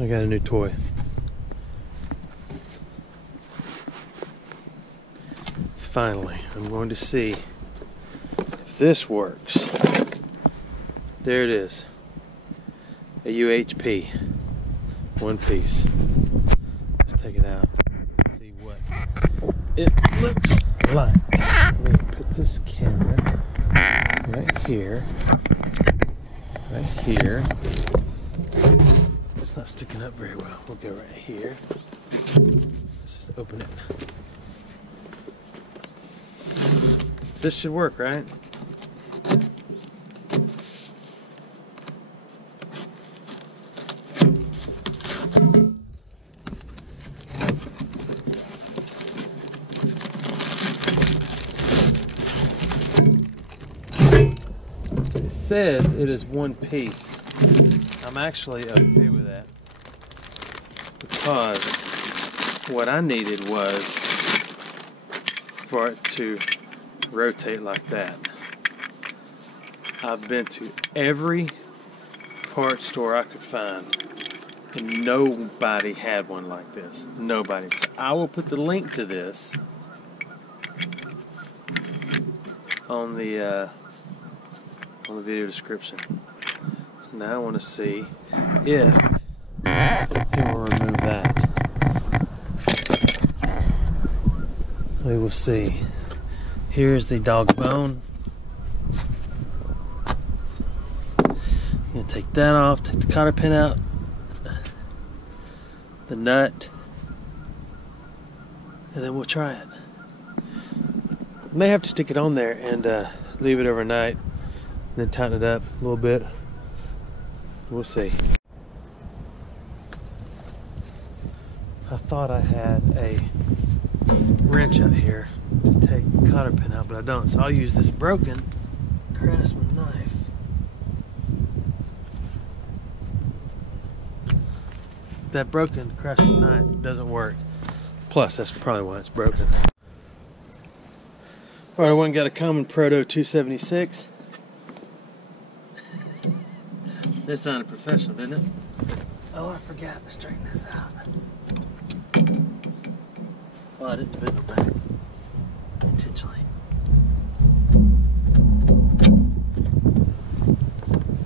I got a new toy. Finally, I'm going to see if this works. There it is. A UHP. One piece. Let's take it out. See what it looks like. I'm going to put this camera right here. Right here. It's not sticking up very well. We'll go right here. Let's just open it. This should work, right? It says it is one piece. I'm actually okay with that because what I needed was for it to rotate like that. I've been to every parts store I could find and nobody had one like this. Nobody. So I will put the link to this on the video description. Now I want to see if it will remove that. We will see. Here's the dog bone. I'm going to take that off, take the cotter pin out, the nut, and then we'll try it. May have to stick it on there and leave it overnight, and then tighten it up a little bit. We'll see. I thought I had a wrench out here to take the cotter pin out, but I don't. So I'll use this broken Craftsman knife. That broken Craftsman knife doesn't work. Plus, that's probably why it's broken. Alright, I went and got a common Proto 276. That sounded professional, didn't it? Oh, I forgot to straighten this out. Oh, I didn't bend it back intentionally.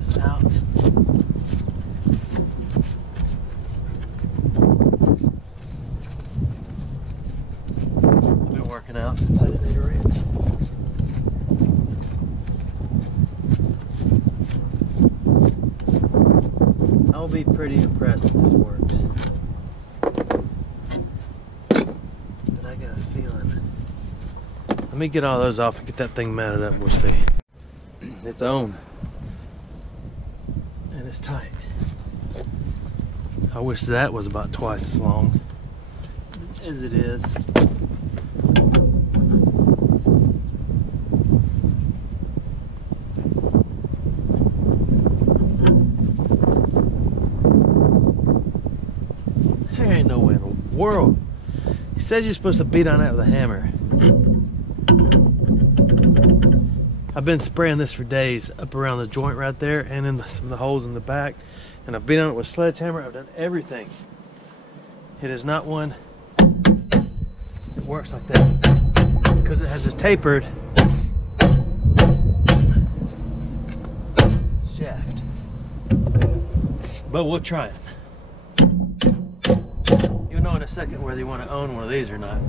It's out. I've been working out since I didn't need a wrench. I'll be pretty impressed if this works. But I got a feeling. Let me get all those off and get that thing mounted up and we'll see. It's on. And it's tight. I wish that was about twice as long as it is. There ain't no way in the world. He says you're supposed to beat on that with a hammer. I've been spraying this for days up around the joint right there and in some of the holes in the back, and I've beat on it with a sledgehammer. I've done everything. It is not one that works like that because it has a tapered shaft. But we'll try it. You'll know in a second whether you want to own one of these or not.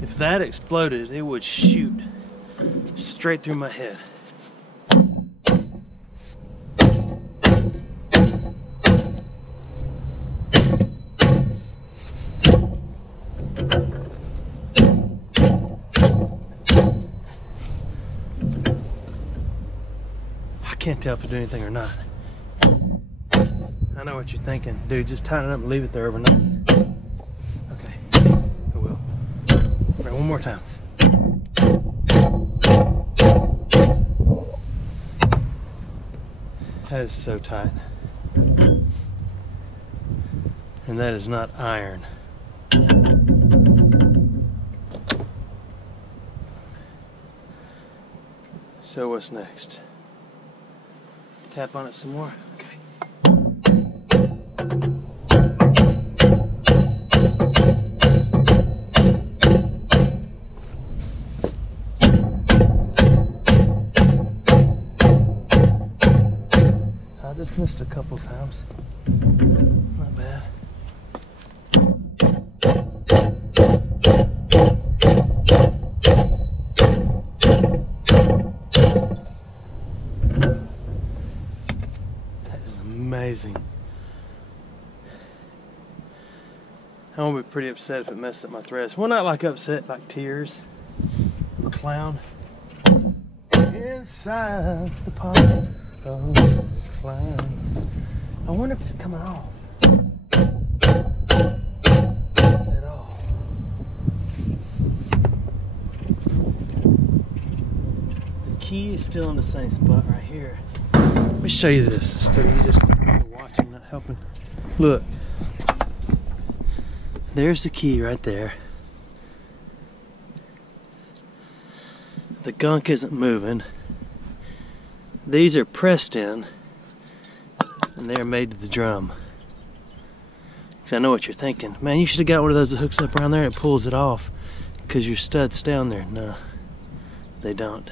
If that exploded, it would shoot straight through my head. I can't tell if it did anything or not. I know what you're thinking. Dude, just tighten it up and leave it there overnight. Okay, I will. All right, one more time. That is so tight. And that is not iron. So what's next? Tap on it some more. Okay. I just missed a couple times. Not bad. Amazing. I'm gonna be pretty upset if it messes up my threads. Well, not like upset, like tears. I'm a clown. Inside the pocket of the clown. I wonder if it's coming off at all. The key is still in the same spot right here. Let me show you this instead of you just watching, not helping. Look, there's the key right there. The gunk isn't moving. These are pressed in and they're made to the drum. Because I know what you're thinking. Man, you should have got one of those that hooks up around there and it pulls it off because your studs down there. No, they don't.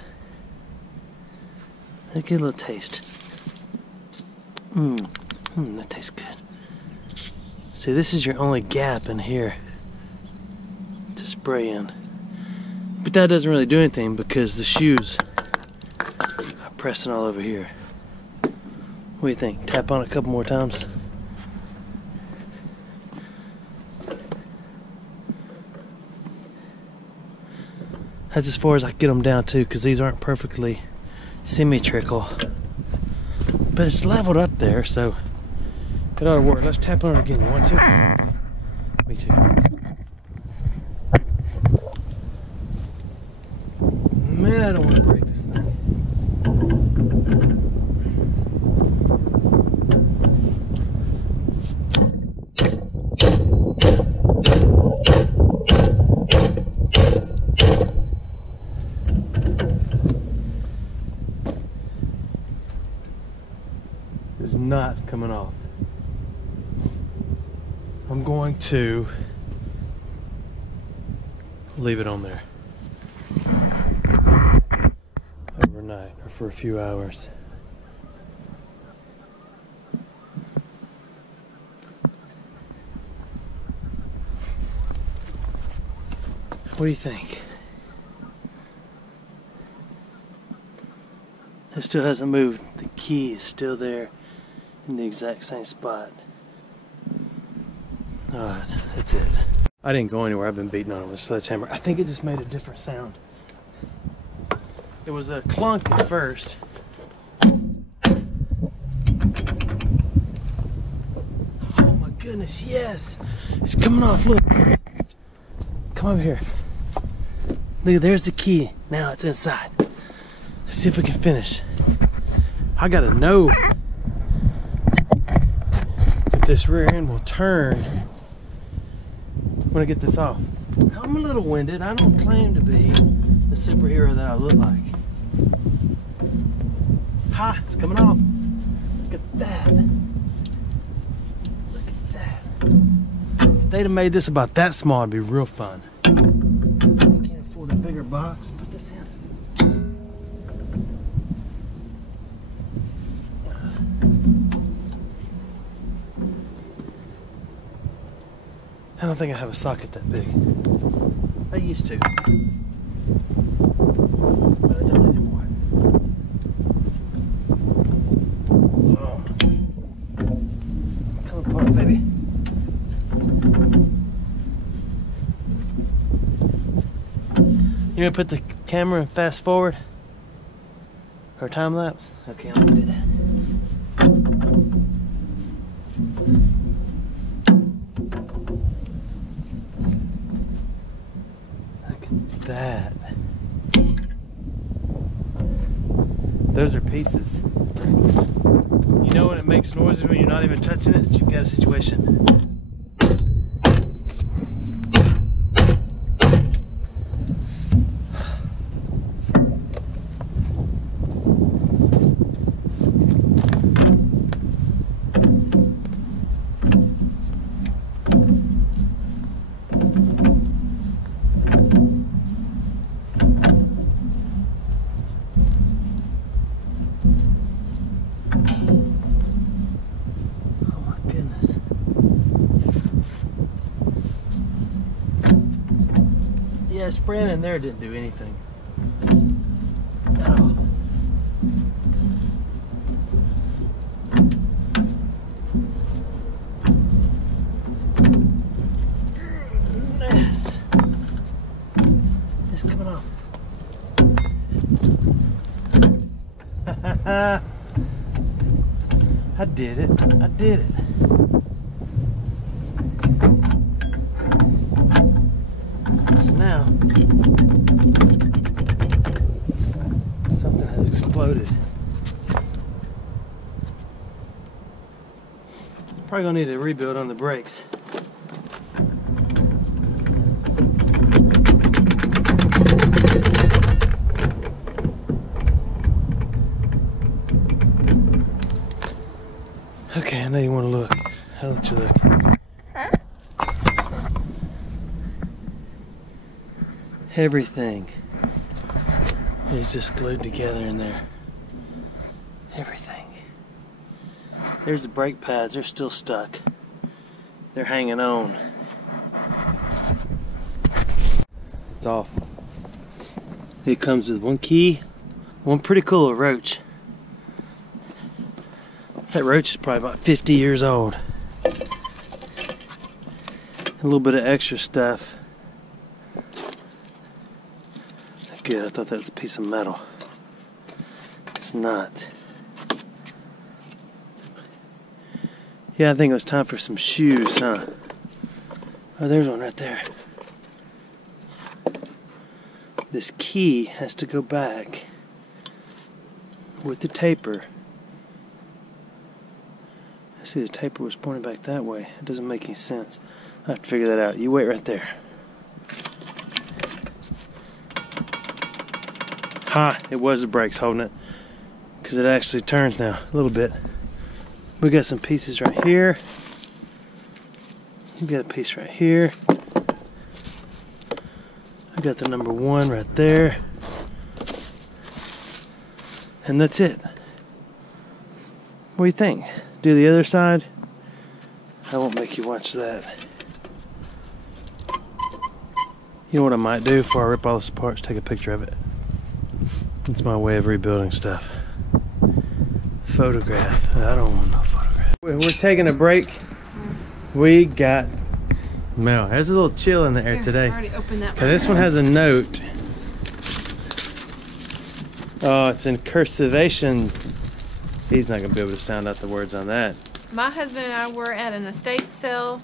Let's get a little taste. That tastes good. See, this is your only gap in here to spray in. But that doesn't really do anything because the shoes are pressing all over here. What do you think? Tap on it a couple more times. That's as far as I can get them down too, because these aren't perfectly symmetrical. But it's leveled up there, so it ought to work. Let's tap on it again. You want to? Me too. Man, I don't want to break this thing. It's not coming off. I'm going to leave it on there overnight or for a few hours. What do you think? It still hasn't moved. The key is still there in the exact same spot. Alright, that's it. I didn't go anywhere. I've been beating on it with a sledgehammer. I think it just made a different sound. It was a clunk at first. Oh my goodness, yes! It's coming off, look. Come over here. Look, there's the key. Now it's inside. Let's see if we can finish. I gotta know if this rear end will turn when I get this off. I'm a little winded. I don't claim to be the superhero that I look like. Ha! It's coming off. Look at that. Look at that. If they'd have made this about that small, it'd be real fun. I can't afford a bigger box. Put this in. I don't think I have a socket that big. I used to. But I don't anymore. Oh. Come apart, baby. You gonna put the camera in fast forward? Or time lapse? Okay, I'm gonna do that. That. Those are pieces. You know when it makes noises when you're not even touching it, that you've got a situation. Yeah, spraying in there didn't do anything. Oh. Mess. It's coming off. I did it. I did it. So now something has exploded. Probably gonna need a rebuild on the brakes. Okay, I know you want to look. I'll let you look. Everything is just glued together in there. Everything. There's the brake pads. They're still stuck. They're hanging on. It's off. It comes with one key, one pretty cool little roach. That roach is probably about 50 years old. A little bit of extra stuff. Good, I thought that was a piece of metal. It's not. Yeah, I think it was time for some shoes, huh? Oh, there's one right there. This key has to go back with the taper. I see the taper was pointing back that way. It doesn't make any sense. I have to figure that out. You wait right there. Ha! It was the brakes holding it, because it actually turns now a little bit. We got some pieces right here. We got a piece right here. I got the number 1 right there. And that's it. What do you think? Do the other side? I won't make you watch that. You know what I might do before I rip all this apart? Is take a picture of it. It's my way of rebuilding stuff. Photograph. I don't want no photograph. We're taking a break. We got mail. There's a little chill in the air today. I already opened that one. This one has a note. Oh, it's in cursivation. He's not going to be able to sound out the words on that. My husband and I were at an estate sale,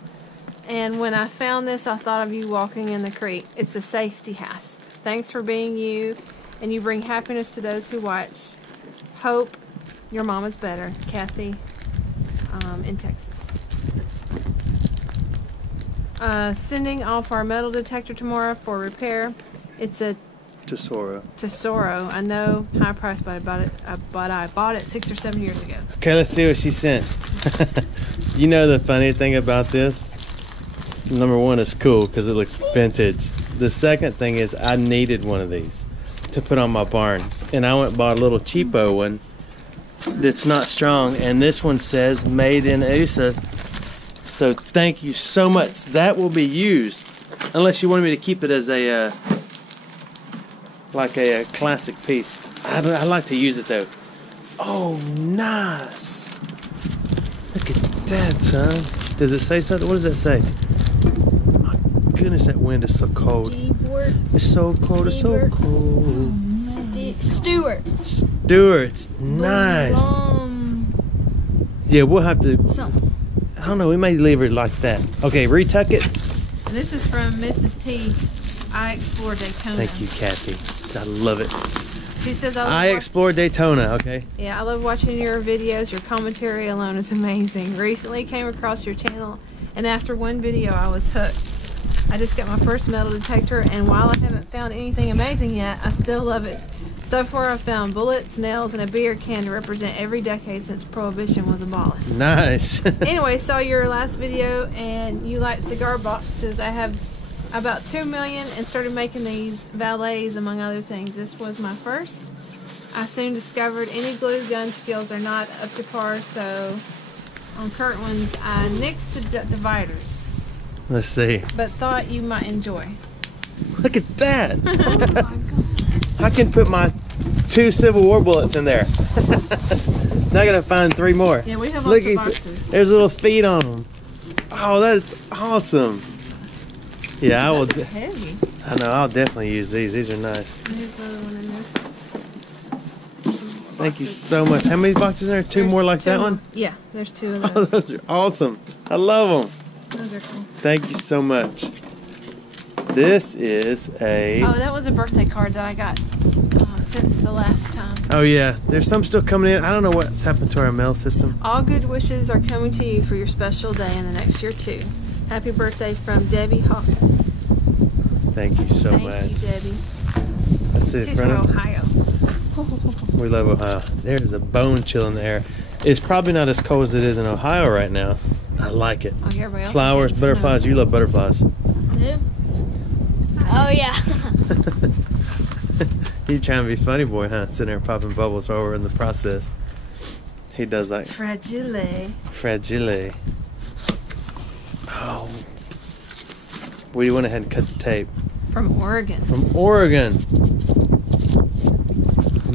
and when I found this, I thought of you walking in the creek. It's a safety hasp. Thanks for being you, and you bring happiness to those who watch. Hope your mama's better. Kathy, in Texas. Sending off our metal detector tomorrow for repair. It's a Tesoro. I know, high price, but I bought it 6 or 7 years ago. Okay, let's see what she sent. You know the funny thing about this? Number 1 is cool because it looks vintage. The second thing is I needed one of these to put on my barn, and I went and bought a little cheapo one that's not strong, and this one says made in USA. So thank you so much. That will be used, unless you wanted me to keep it as a like a classic piece. I like to use it though. Oh, nice. Look at that, son. Does it say something? What does that say? My goodness, that wind is so cold. It's so cold. It's so cold. Stewart's. Nice. Yeah, we'll have to. I don't know. We may leave it like that. Okay, retuck it. This is from Mrs. T. I Explore Daytona. Thank you, Kathy. I love it. She says I Explore Daytona. Okay. Yeah, I love watching your videos. Your commentary alone is amazing. Recently came across your channel, and after one video, I was hooked. I just got my first metal detector, and while I haven't found anything amazing yet, I still love it. So far, I've found bullets, nails, and a beer can to represent every decade since Prohibition was abolished. Nice. Anyway, saw your last video, and you like cigar boxes. I have about 2 million and started making these valets, among other things. This was my first. I soon discovered any glue gun skills are not up to par, so on current ones, I nixed the dividers. Let's see. But thought you might enjoy. Look at that. Oh my God. I can put my 2 Civil War bullets in there. Now I gotta find 3 more. Yeah, we have Look lots of at boxes. there's little feet on them. Oh, that's awesome. Yeah, I will. Those are heavy. I know. I'll definitely use these. These are nice. There's another one in there. Thank you so much. How many boxes are there? 2 more like that one? Yeah, there's 2 of Oh, those. those are awesome. I love them. Those are cool. Thank you so much. This is a. Oh, that was a birthday card that I got since the last time. Oh yeah, there's some still coming in. I don't know what's happened to our mail system. All good wishes are coming to you for your special day in the next year too. Happy birthday from Debbie Hawkins. Thank you so much. Thank you, Debbie. Let's see. She's from Ohio. We love Ohio. There's a bone chill in the air. It's probably not as cold as it is in Ohio right now. I like it. Oh, everybody else is Flowers, getting butterflies. You love butterflies. Yeah. Oh yeah. You trying to be funny boy, huh? Sitting there popping bubbles while we're in the process. He does like Fragile. fragile. Oh. We went ahead and cut the tape. From Oregon. From Oregon.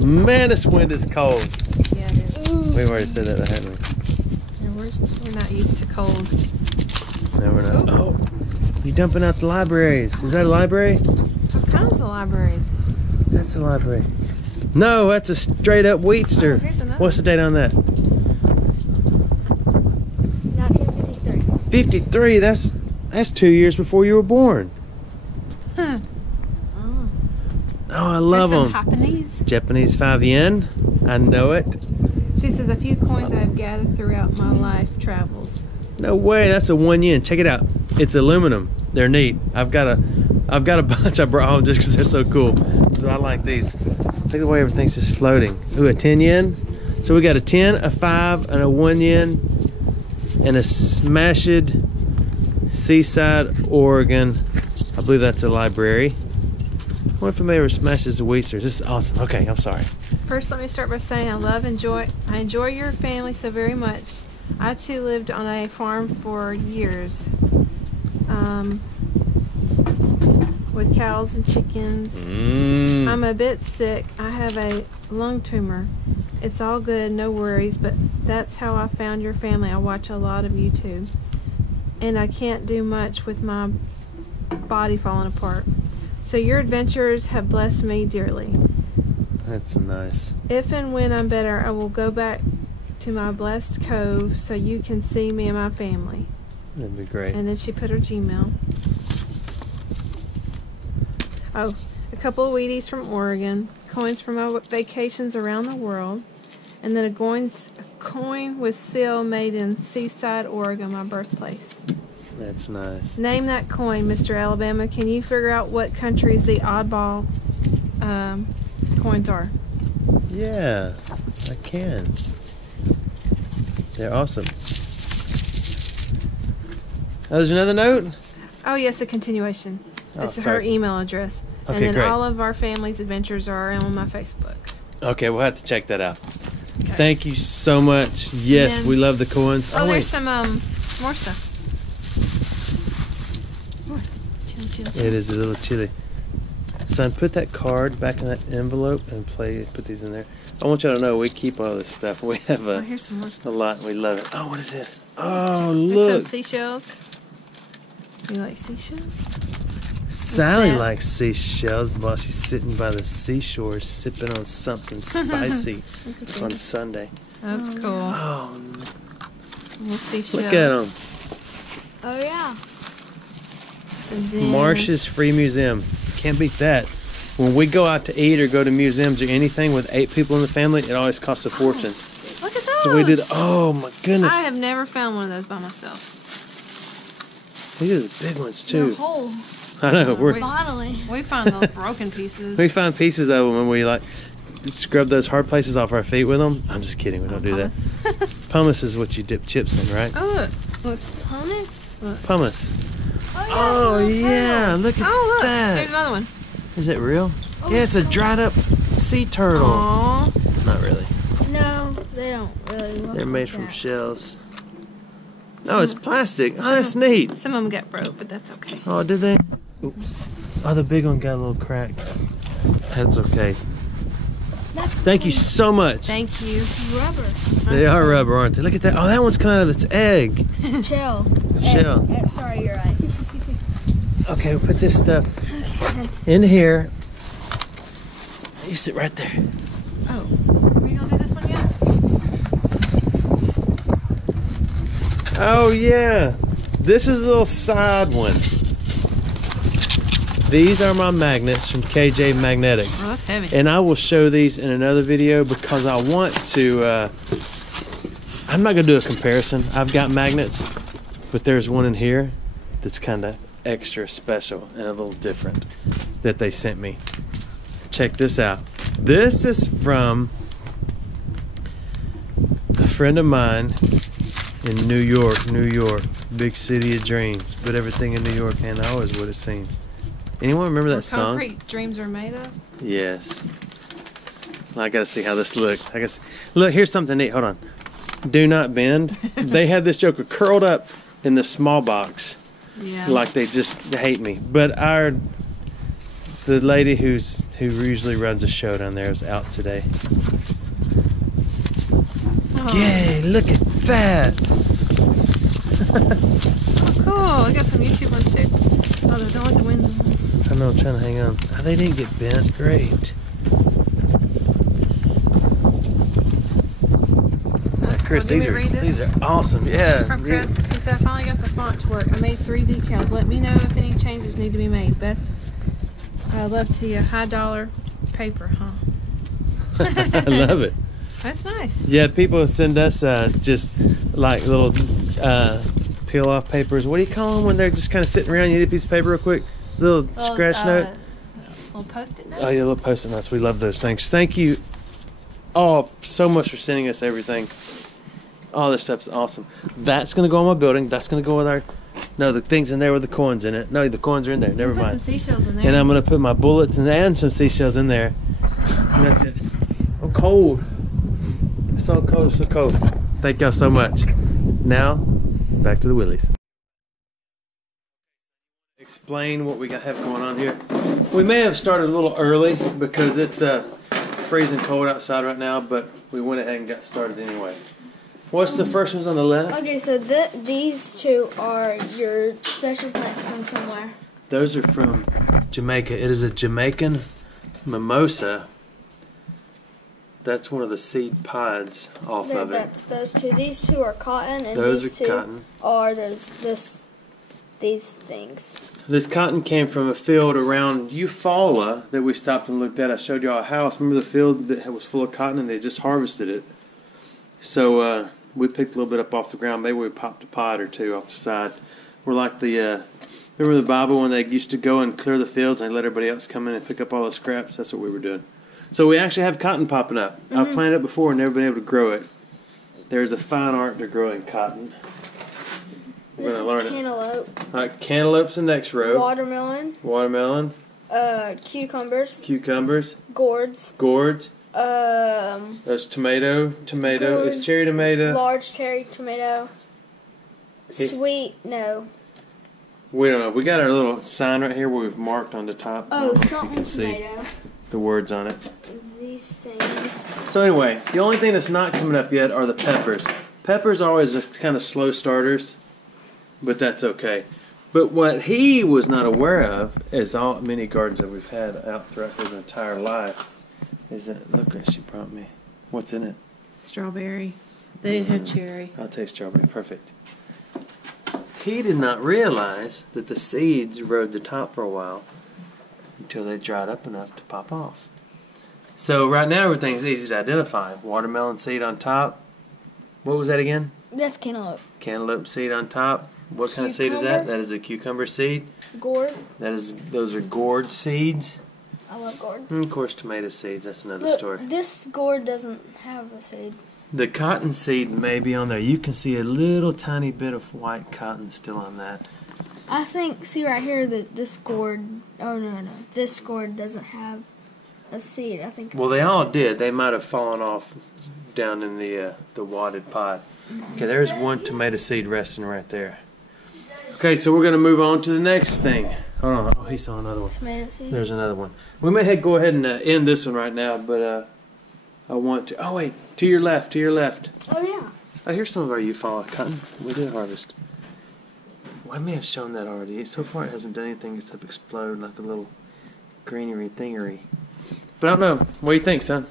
Man, this wind is cold. Yeah, it is. We've already said that, haven't we? Yeah, we're not used to cold. No, we're not. Oh, you dumping out the libraries. Is that a library? All kinds of libraries. That's a library. No, that's a straight up Wheatster. Oh, here's another. What's the date on that? 1953. 53. That's 2 years before you were born. Huh. Oh. Oh, I love There's them. some Japanese. Japanese 5 yen. I know it. She says a few coins I've gathered throughout my life travels. No way. That's a 1 yen. Check it out. It's aluminum. They're neat. I've got a bunch I brought home just because they're so cool. So I like these. Look at the way everything's just floating. Ooh, a 10 yen. So we got a 10, a 5, and a 1 yen, and a smashed Seaside, Oregon. I believe that's a library. I wonder if anybody ever smashes the Wheatsters. This is awesome. Okay, I'm sorry. First, let me start by saying I enjoy your family so very much. I too lived on a farm for years, with cows and chickens. I'm a bit sick. I have a lung tumor. It's all good, no worries, but that's how I found your family. I watch a lot of YouTube, and I can't do much with my body falling apart. So your adventures have blessed me dearly. That's nice. If and when I'm better, I will go back to my blessed cove so you can see me and my family. That'd be great. And then she put her Gmail. Oh, a couple of Wheaties from Oregon, coins from my vacations around the world, and then a coin with seal made in Seaside, Oregon, my birthplace. That's nice. Name that coin, Mr. Alabama. Can you figure out what countries the oddball coins are? Yeah, I can. They're awesome. Oh, there's another note? Oh, yes, a continuation. Oh, It's her sorry. email address. Okay, and then great. all of our family's adventures are on my Facebook. Okay, we'll have to check that out. Thank you so much. Yes, then- we love the coins. Oh, wait. there's some more stuff. More. Chili, chili, chili. It is a little chilly. Son, put that card back in that envelope and put these in there. I want y'all to know we keep all this stuff. We have Oh, a here's some more stuff. lot and we love it. Oh, what is this? Oh, There's look. some seashells. You like seashells? Sally that? likes seashells while she's sitting by the seashore sipping on something spicy on Sunday. That's cool. Oh, Little seashells. look at them. Oh yeah. And then, Marsh's Free Museum. Can't beat that. When we go out to eat or go to museums or anything with 8 people in the family, it always costs a fortune. Look at those. So we did. Oh my goodness! I have never found one of those by myself. These are the big ones They're too. whole. I know. Finally. We find the broken pieces. We find pieces of them and we like scrub those hard places off our feet with them. I'm just kidding. We don't do that. Pumice is what you dip chips in, right? Oh look. What's Hummus? Pumice. Oh Oh yeah! Look at Oh look. There's that. another one. Is it real? Yeah, it's a dried up sea turtle. Aww. Not really. No, they don't really look They're made like from that. shells. No, it's plastic. Oh, that's neat. Some of them got broke, but that's okay. Oh, did they? Oops. Oh, the big one got a little crack. That's okay. Thank you so much. Thank you. Rubber. They are rubber, aren't they? Look at that. Oh, that one's kind of its egg. Shell. Shell. Sorry, you're right. Okay, we'll put this stuff That's, in here. You sit right there. Oh, are we gonna do this one yet? Oh yeah, this is a little side one. These are my magnets from KJ Magnetics. Oh, that's heavy. And I will show these in another video because I want to, I'm not gonna do a comparison. I've got magnets, but there's one in here that's kind of extra special and a little different that they sent me. Check this out. This is from a friend of mine in New York, big city of dreams, but everything in New York ain't always what it seems. Anyone remember that song? Concrete dreams are made of? Yes. I gotta see how this looks. Look, here's something neat. Hold on. Do not bend. They had this joker curled up in the small box, Yeah. like they just hate me. But the lady who usually runs a show down there is out today. Oh. Yay! Look at that. Oh, cool. I got some YouTube ones too. Oh, they're the ones that win. I know. I'm trying to hang on. Oh, they didn't get bent. Great. That's Chris, cool. Do you want me to read these this? are awesome. Yeah. This is from Chris. He said, I finally got the font to work. I made 3 decals. Let me know if any changes need to be made. Best love to you. High dollar paper, huh? I love it. That's nice. Yeah, people send us just like little peel off papers. What do you call them when they're just kind of sitting around? You need a piece of paper real quick? Little scratch note? Little post-it notes? Oh, yeah, little post-it notes. We love those things. Thank you all so much for sending us everything. All this stuff's awesome. That's going to go on my building. That's going to go with our... No, the thing's in there with the coins in it. No, the coins are in there. Never Put mind. some seashells in there. And I'm going to put my bullets and some seashells in there. And that's it. I'm cold. It's so cold, so cold. Thank y'all so much. Now, back to the Willys. Explain what we have going on here. We may have started a little early because it's freezing cold outside right now, but we went ahead and got started anyway. What's the first ones on the left? okay, so these two are your special plants from somewhere. Those are from Jamaica. It is a Jamaican mimosa. That's one of the seed pods off of it. That's those two. These two are cotton, and Those these are two cotton. are these things. This cotton came from a field around Eufaula that we stopped and looked at. I showed y'all a house. Remember the field that was full of cotton and they just harvested it? So we picked a little bit up off the ground. Maybe we popped a pod or two off the side. We're like the, remember the Bible when they used to go and clear the fields and they let everybody else come in and pick up all the scraps? That's what we were doing. So we actually have cotton popping up. I've planted it before and never been able to grow it. There's a fine art to growing cotton. We're This going is to learn it. cantaloupe. All right, cantaloupe's the next row. Watermelon. Watermelon. Cucumbers. Cucumbers. Gourds. Gourds. There's tomato. Gourds, It's cherry tomato. Large cherry tomato. Sweet, no. We don't know. We got our little sign right here where we've marked on the top. I Oh, don't know if you something can see tomato. the words on it. These things. So anyway, the only thing that's not coming up yet are the peppers. Peppers are always kind of slow starters, but that's okay. But what he was not aware of, as all many gardens that we've had out throughout his entire life, is that, look what she brought me. What's in it? Strawberry. They didn't have cherry. I'll taste strawberry. Perfect. He did not realize that the seeds rode the top for a while until they dried up enough to pop off. So right now everything's easy to identify. Watermelon seed on top. What was that again? That's cantaloupe. Cantaloupe seed on top. What kind of seed is that? Cucumber. That is a cucumber seed. Gourd. Those are gourd seeds. I love gourds. And of course tomato seeds. That's another Look, story. this gourd doesn't have a seed. The cotton seed may be on there. You can see a little tiny bit of white cotton still on that. I think, see right here, that this gourd, oh no, this gourd doesn't have a seed. I think. Well, they all did. They might have fallen off down in the wadded pot. Okay, there's one tomato seed resting right there. Okay, so we're going to move on to the next thing. Hold on. Oh, he saw another one. Tomato seed. There's another one. We may go ahead and end this one right now, but I want to. Oh wait, to your left. To your left. Oh yeah. Oh, here's some of our Eufaula cotton. We did harvest. Well, I may have shown that already. So far, it hasn't done anything except explode like a little greenery thingery. But I don't know. What do you think, son?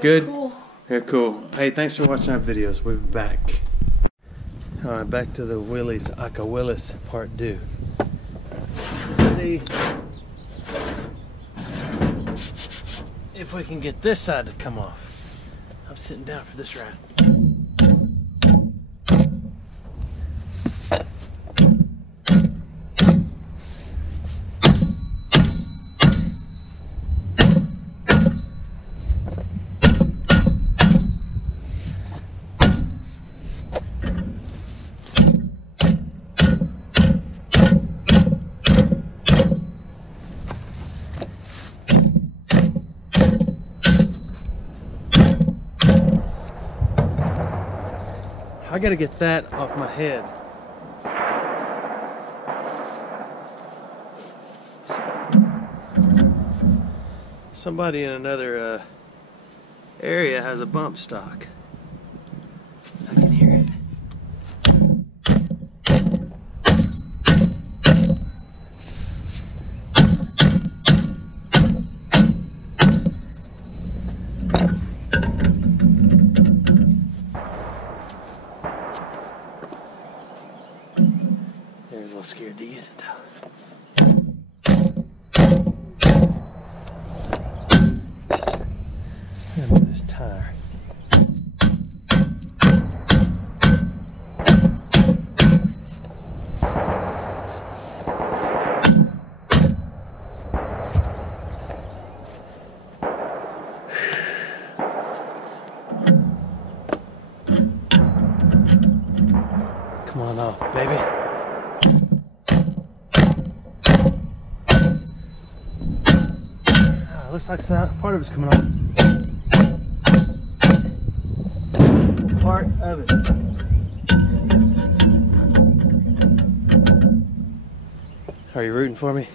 Good. Cool. They're cool. Hey, thanks for watching our videos. We'll be back. All right, back to the Willys, Aka Willis part 2. Let's see if we can get this side to come off. I'm sitting down for this ride. I gotta get that off my head. Somebody in another area has a bump stock. I can hear it. They're a little scared to use it though. I'm gonna move this tire. Come on off, baby. Looks like that part of it's coming off. Part of it. Are you rooting for me?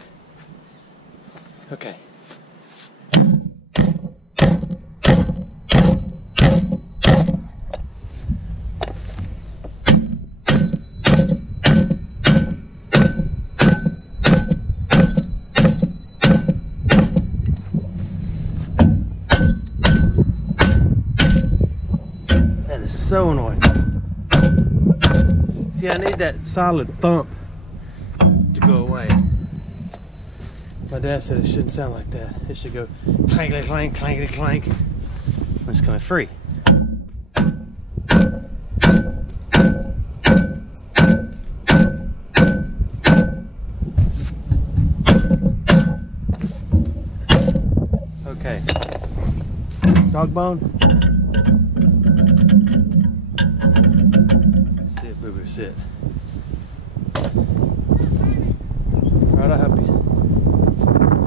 Okay. So annoying. See, I need that solid thump to go away. My dad said it shouldn't sound like that. It should go clankety clank, clankety clank when it's coming free. Okay. Dog bone. Sit. Alright, I'll help you.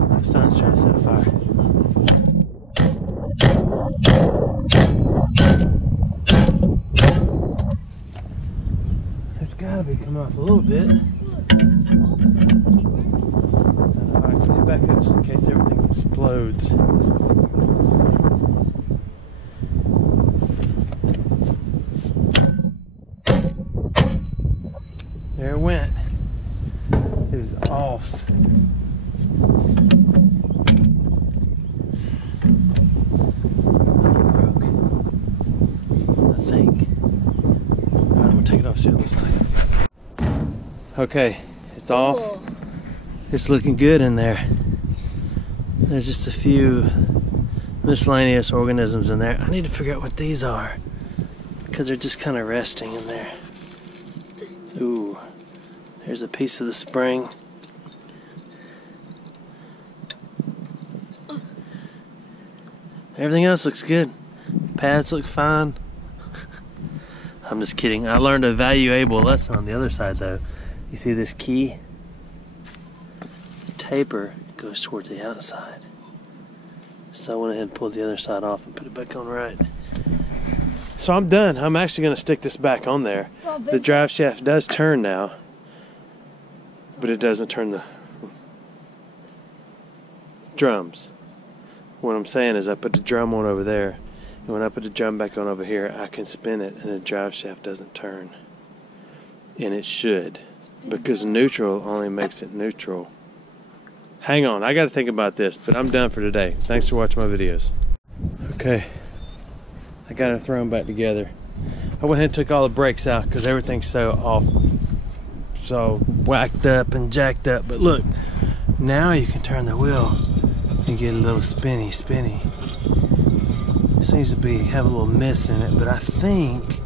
My son's trying to set a fire. It's gotta be coming off a little bit. Alright, clean it back up just in case everything explodes. There it went. It was off. Broke. I think. Alright, I'm gonna take it off to the other side. Okay, it's off. Cool. It's looking good in there. There's just a few miscellaneous organisms in there. I need to figure out what these are because they're just kind of resting in there. Ooh. Here's a piece of the spring. Everything else looks good. Pads look fine. I'm just kidding. I learned a valuable lesson on the other side though. You see this key? The taper goes towards the outside. So I went ahead and pulled the other side off and put it back on right. So I'm done. I'm actually going to stick this back on there. The drive shaft does turn now, but it doesn't turn the drums. What I'm saying is I put the drum on over there, and when I put the drum back on over here, I can spin it and the drive shaft doesn't turn. And it should, because neutral only makes it neutral. Hang on, I got to think about this, but I'm done for today. Thanks for watching my videos. Okay, I got to throw them back together. I went ahead and took all the brakes out because everything's so off, so whacked up and jacked up. But look, now you can turn the wheel and get a little spinny. It seems to have a little miss in it, but I think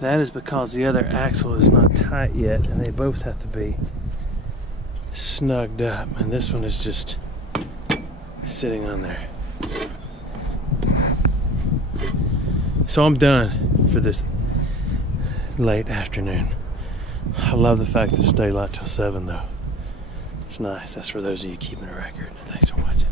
that is because the other axle is not tight yet, and they both have to be snugged up, and this one is just sitting on there. So I'm done for this late afternoon. I love the fact that it's daylight till 7 though. It's nice. That's for those of you keeping a record. Thanks for watching.